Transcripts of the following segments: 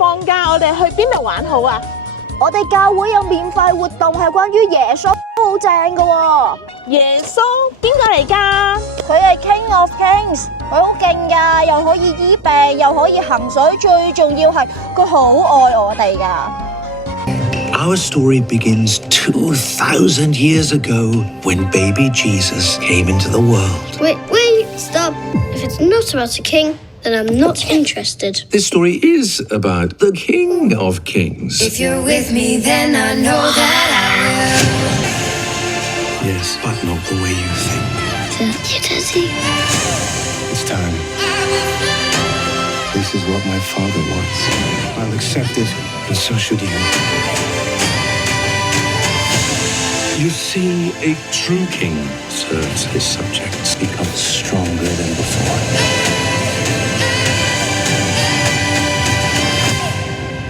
放假，我哋去邊度玩好啊？我哋教會有免費活動係關於耶穌，好正噶喎。耶穌邊個嚟㗎？佢係 King of Kings， 佢好勁噶，又可以醫病，又可以行水，最重要係佢好愛我哋噶。Our story begins 2,000 years ago when baby Jesus came into the world. Wait, stop. If it's not about a king, then I'm not interested. This story is about the King of Kings. If you're with me, then I know that I will. Yes, but not the way you think. Daddy. It's time. This is what my father wants. I'll accept it, and so should you. You see, a true king serves his subjects, becomes stronger than before.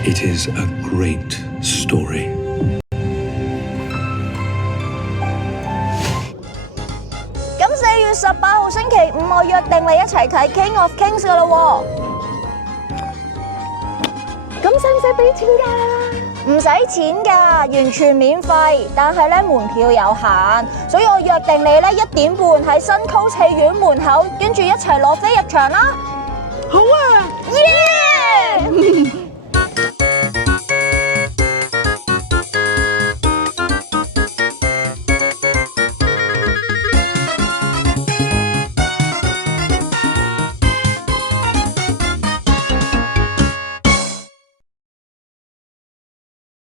It is a great story. 咁4月18號星期五，我約定你一齊睇 King of Kings 噶啦喎。咁使唔使俾錢㗎？唔使錢噶，完全免費，但係咧門票有限，所以我約定你咧1點半喺新 Coast 戲院門口，跟住一齊攞飛入場啦。好啊！耶！